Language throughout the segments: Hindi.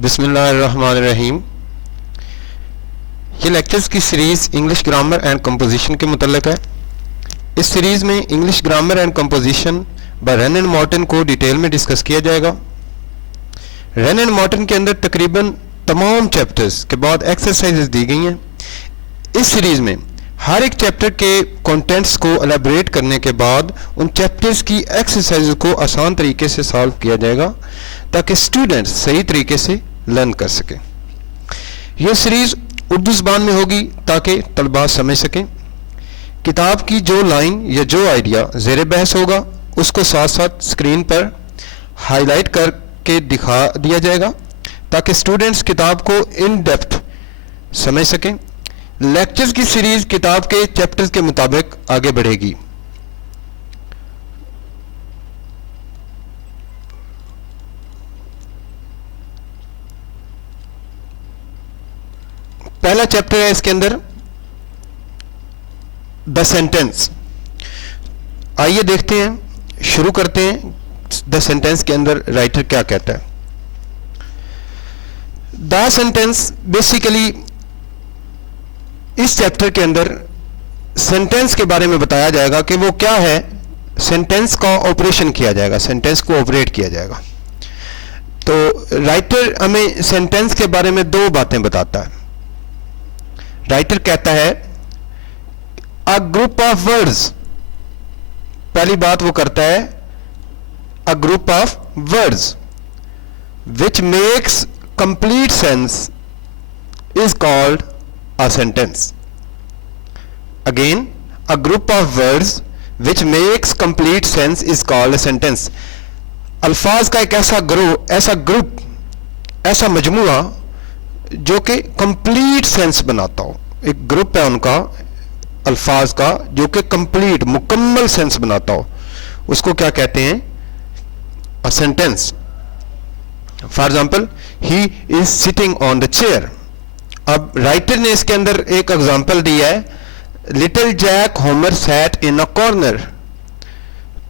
बिस्मिल्लाहिर्रहमानिर्रहीम। ये लेक्चर्स की series English grammar and composition के मुतल्लिक़ है। इस सीरीज़ में English grammar and composition by Wren and Martin को डिटेल में डिस्कस किया जाएगा। रन एंड मॉर्टन के अंदर तकरीबन तमाम चैप्टर्स के बाद एक्सरसाइजेस दी गई हैं। इस सीरीज़ में हर एक चैप्टर के कंटेंट्स को एलेबरेट करने के बाद उन चैप्टर्स की एक्सरसाइज को आसान तरीके से सॉल्व किया जाएगा ताकि स्टूडेंट्स सही तरीके से लर्न कर सकें। यह सीरीज़ उर्दू ज़बान में होगी ताकि तलबा समझ सकें। किताब की जो लाइन या जो आइडिया ज़ेर बहस होगा उसको साथ साथ स्क्रीन पर हाईलाइट करके दिखा दिया जाएगा ताकि स्टूडेंट्स किताब को इन डेप्थ समझ सकें। लेक्चर्स की सीरीज किताब के चैप्टर्स के मुताबिक आगे बढ़ेगी। पहला चैप्टर है इसके अंदर द सेंटेंस। आइए देखते हैं, शुरू करते हैं द सेंटेंस के अंदर राइटर क्या कहता है। द सेंटेंस बेसिकली इस चैप्टर के अंदर सेंटेंस के बारे में बताया जाएगा कि वो क्या है। सेंटेंस का ऑपरेशन किया जाएगा, सेंटेंस को ऑपरेट किया जाएगा। तो राइटर हमें सेंटेंस के बारे में दो बातें बताता है। राइटर कहता है अ ग्रुप ऑफ वर्ड्स। पहली बात वो करता है a group of words which makes complete sense is called a sentence. Again, a group of words which makes complete sense is called a sentence. अल्फाज का एक ऐसा ग्रुप, ऐसा मजमुआ जो कि कंप्लीट सेंस बनाता हो। एक ग्रुप है उनका अल्फाज का जो कि कंप्लीट मुकम्मल सेंस बनाता हो, उसको क्या कहते हैं? a sentence. For example, he is sitting on the chair. अब राइटर ने इसके अंदर एक एग्जांपल दिया है, little Jack Horner sat in a corner.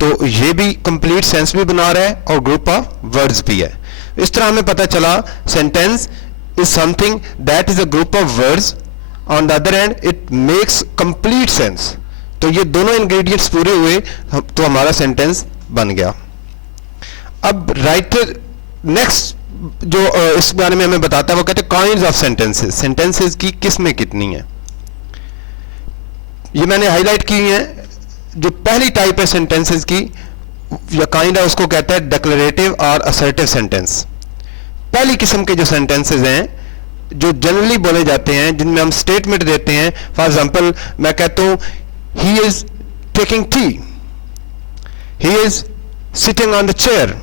तो ये भी कंप्लीट सेंस भी बना रहा है और ग्रुप ऑफ वर्ड्स भी है। इस तरह हमें पता चला sentence is something that is a group of words, on the other hand it makes complete sense. तो ये दोनों इंग्रेडिएंट्स पूरे हुए तो हमारा सेंटेंस बन गया। अब राइटर नेक्स्ट जो इस बारे में हमें बताता है वो कहते हैं काइंड्स ऑफ सेंटेंसेस। सेंटेंसेस की किस्में कितनी हैं, ये मैंने हाईलाइट की है। जो पहली टाइप है सेंटेंसेस की या काइंड है उसको कहता है डिक्लेरेटिव और असर्टिव सेंटेंस। पहली किस्म के जो सेंटेंसेस हैं जो जनरली बोले जाते हैं, जिनमें हम स्टेटमेंट देते हैं। फॉर एग्जांपल मैं कहता हूं he is taking tea, he is sitting on the chair,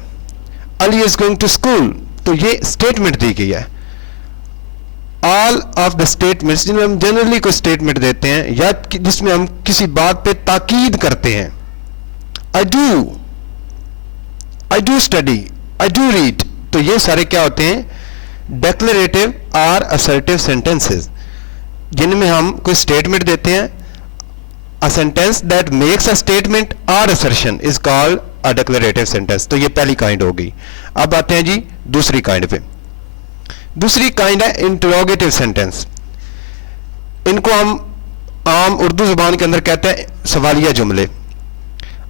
Ali is going to school. तो ये स्टेटमेंट दी गई है। ऑल ऑफ द स्टेटमेंट्स जिनमें हम जनरली कोई स्टेटमेंट देते हैं या जिसमें हम किसी बात पे ताकीद करते हैं, I do study, I do read. तो ये सारे क्या होते हैं? डिक्लेरेटिव और असर्टिव सेंटेंसेस, जिनमें हम कोई स्टेटमेंट देते हैं। A sentence that makes a statement और assertion is called a declarative sentence. तो ये पहली काइंड हो गई। अब आते हैं जी दूसरी काइंड पे। दूसरी काइंड है इंटरोगेटिव सेंटेंस। इनको हम आम उर्दू जुबान के अंदर कहते हैं सवालिया जुमले।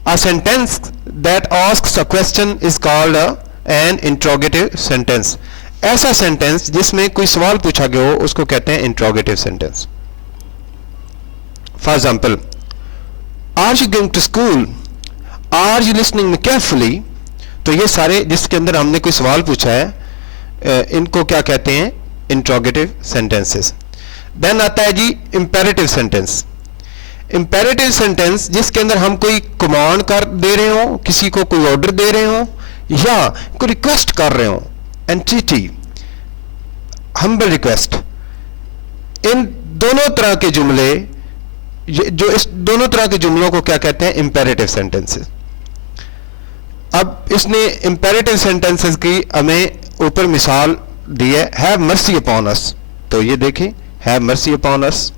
A sentence that asks a question is called an interrogative sentence. ऐसा सेंटेंस जिसमें कोई सवाल पूछा गया हो उसको कहते हैं interrogative sentence. For example, are you going to school, are you listening me carefully. तो ये सारे जिसके अंदर हमने कोई सवाल पूछा है इनको क्या कहते हैं? Interrogative sentences. देन आता है जी इंपेरेटिव सेंटेंस। इंपेरेटिव सेंटेंस जिसके अंदर हम कोई कमांड कर दे रहे हो, किसी को कोई ऑर्डर दे रहे हो या कोई रिक्वेस्ट कर रहे हो, एंटिटी, हम्बल रिक्वेस्ट। इन दोनों तरह के जुमले, जो इस दोनों तरह के जुमलों को क्या कहते हैं? Imperative sentences. अब इसने इंपेरेटिव सेंटेंसेस की हमें ऊपर मिसाल दी है, हैव मर्सी अपॉन अस। तो ये देखें, हैव मर्सी अपॉन अस,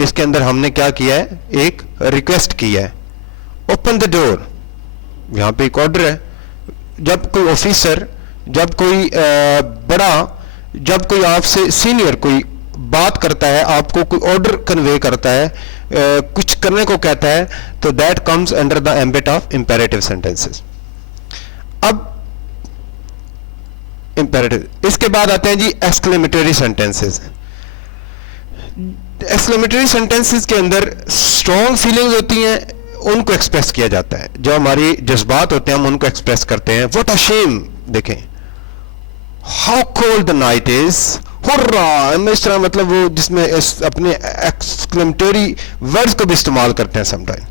इसके अंदर हमने क्या किया है? एक रिक्वेस्ट की है। ओपन द डोर, यहां पे एक ऑर्डर है। जब कोई ऑफिसर जब कोई जब कोई आपसे सीनियर कोई बात करता है, आपको कोई ऑर्डर कन्वे करता है, कुछ करने को कहता है, तो that comes under the ambit of imperative sentences. अब इंपेरेटिव, इसके बाद आते हैं जी एक्सक्लेमेटरी सेंटेंसेस। एक्सक्लेमेटरी सेंटेंसेस के अंदर स्ट्रॉन्ग फीलिंग्स होती हैं, उनको एक्सप्रेस किया जाता है। जो हमारी जज्बात होते हैं हम उनको एक्सप्रेस करते हैं। व्हाट अ शेम, देखें, how cold the night is, hurrah, इस तरह, मतलब वो जिसमें अपने एक्सक्लेमेटरी वर्ड्स को भी इस्तेमाल करते हैं समटाइम।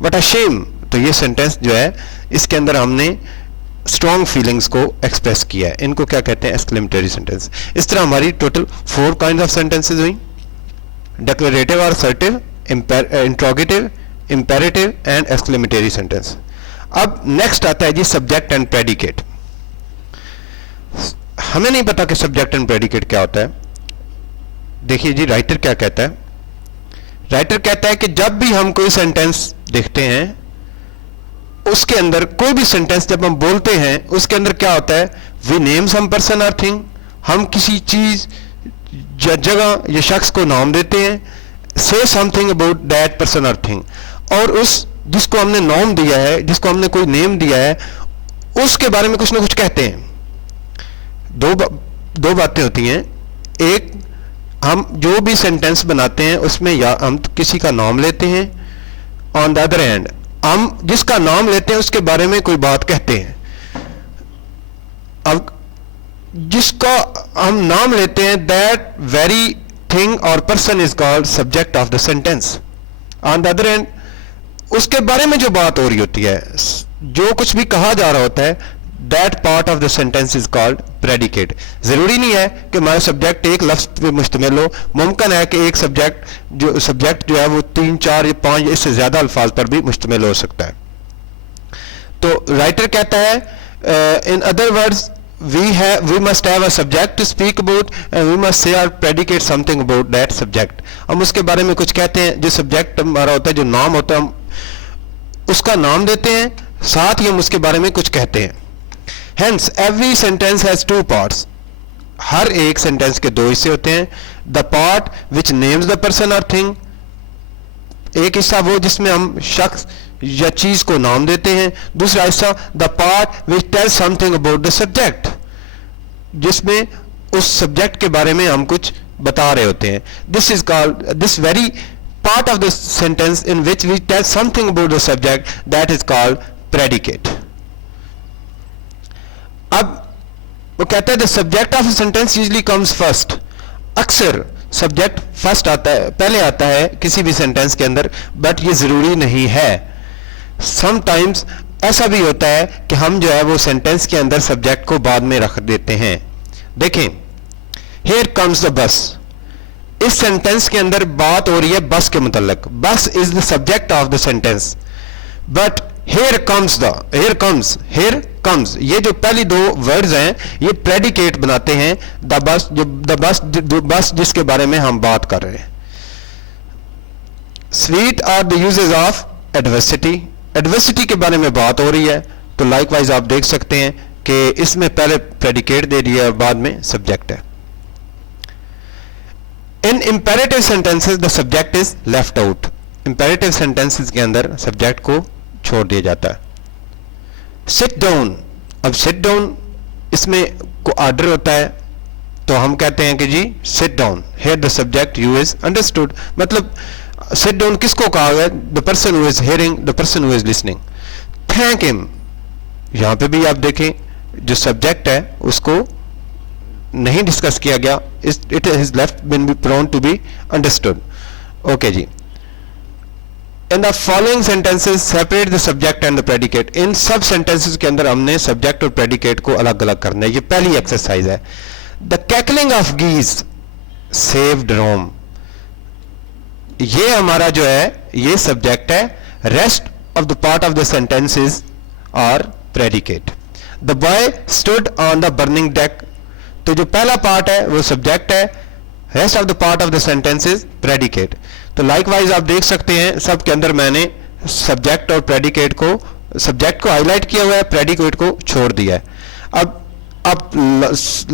व्हाट अ शेम, तो ये सेंटेंस जो है इसके अंदर हमने स्ट्रॉन्ग फीलिंग्स को एक्सप्रेस किया है। इनको क्या कहते हैं? Exclamatory sentence. इस तरह हमारी टोटल 4 काइंड ऑफ सेंटेंसेस हुई, डिक्लेरेटिव और assertive, interrogative, imperative and exclamatory sentence. अब नेक्स्ट आता है जी सब्जेक्ट एंड प्रेडिकेट। हमें नहीं पता कि सब्जेक्ट एंड प्रेडिकेट क्या होता है। देखिए जी राइटर क्या कहता है। राइटर कहता है कि जब भी हम कोई सेंटेंस देखते हैं, उसके अंदर कोई भी सेंटेंस जब हम बोलते हैं, उसके अंदर क्या होता है? वी नेम सम पर्सन और थिंग, हम किसी चीज या जगह या शख्स को नाम देते हैं, से समथिंग अबाउट दैट पर्सन और थिंग, और उस जिसको हमने नाम दिया है, जिसको हमने कोई नेम दिया है, उसके बारे में कुछ ना कुछ कहते हैं। दो बातें होती हैं। एक, हम जो भी सेंटेंस बनाते हैं उसमें या हम किसी का नाम लेते हैं, ऑन द अदर हैंड हम जिसका नाम लेते हैं उसके बारे में कोई बात कहते हैं। अब जिसका हम नाम लेते हैं, दैट वेरी थिंग और person is called subject of the sentence. On the other hand उसके बारे में जो बात हो रही होती है, जो कुछ भी कहा जा रहा होता है, that part of the sentence is called predicate. जरूरी नहीं है कि हमारा सब्जेक्ट एक लफ्ज पे मुश्तमिल हो, मुमकिन है कि एक सब्जेक्ट जो है वो 3, 4 या 5 इससे ज्यादा अल्फाज पर भी मुश्तमिल हो सकता है। तो राइटर कहता है, in other words we must have a subject to speak about and we must say or predicate something about that subject। हम उसके बारे में कुछ कहते हैं, जो सब्जेक्ट हमारा होता है, जो नाम होता है, हम उसका नाम देते हैं, साथ ही हम उसके बारे में कुछ कहते हैं। Hence every sentence has 2 parts। हर एक सेंटेंस के 2 हिस्से होते हैं। The part which names the person or thing, एक हिस्सा वो जिसमें हम शख्स या चीज को नाम देते हैं। दूसरा हिस्सा the part which tell something about the subject, जिसमें उस सब्जेक्ट के बारे में हम कुछ बता रहे होते हैं। This is called, this very part of the sentence in which we tell something about the subject, that is called predicate. अब वो कहता है the subject of a sentence usually comes first. अक्सर सब्जेक्ट फर्स्ट आता है, पहले आता है किसी भी सेंटेंस के अंदर, बट ये जरूरी नहीं है। समटाइम्स ऐसा भी होता है कि हम जो है वो सेंटेंस के अंदर सब्जेक्ट को बाद में रख देते हैं। देखें, हियर कम्स द बस। इस सेंटेंस के अंदर बात हो रही है बस के मुतल्लिक। बस is the subject of the sentence, but here comes, ये जो पहली 2 वर्ड्स हैं, ये प्रेडिकेट बनाते हैं द बस जिसके बारे में हम बात कर रहे हैं। Sweet are the uses of adversity. Adversity के बारे में बात हो रही है, तो लाइकवाइज आप देख सकते हैं कि इसमें पहले प्रेडिकेट दे दिया और बाद में सब्जेक्ट है। In imperative sentences the subject is left out. Imperative sentences के अंदर सब्जेक्ट को छोड़ दिया जाता है। सिट डाउन, अब सिट डाउन इसमें को ऑर्डर होता है, तो हम कहते हैं कि जी sit down, here the subject you is understood. मतलब सिट डाउन किसको कहा गया? The person who is hearing, the person who is listening. Thank him, यहां पे भी आप देखें जो सब्जेक्ट है उसको नहीं डिस्कस किया गया, it is left been be prone to be understood. Okay जी। In the following sentences separate the subject and the predicate. इन सब सेंटेंसेस के अंदर हमने सब्जेक्ट और प्रेडिकेट को अलग अलग करना है। ये पहली एक्सरसाइज है। The cackling of geese saved Rome, ये हमारा जो है ये सब्जेक्ट है। Rest of the part of the sentences are predicate. The boy stood on the burning deck, तो जो पहला पार्ट है वो सब्जेक्ट है, rest of the part of the sentences predicate. तो लाइकवाइज आप देख सकते हैं सब के अंदर मैंने सब्जेक्ट और प्रेडिकेट को, सब्जेक्ट को हाईलाइट किया हुआ है, प्रेडिकेट को छोड़ दिया है। अब अब लास्ट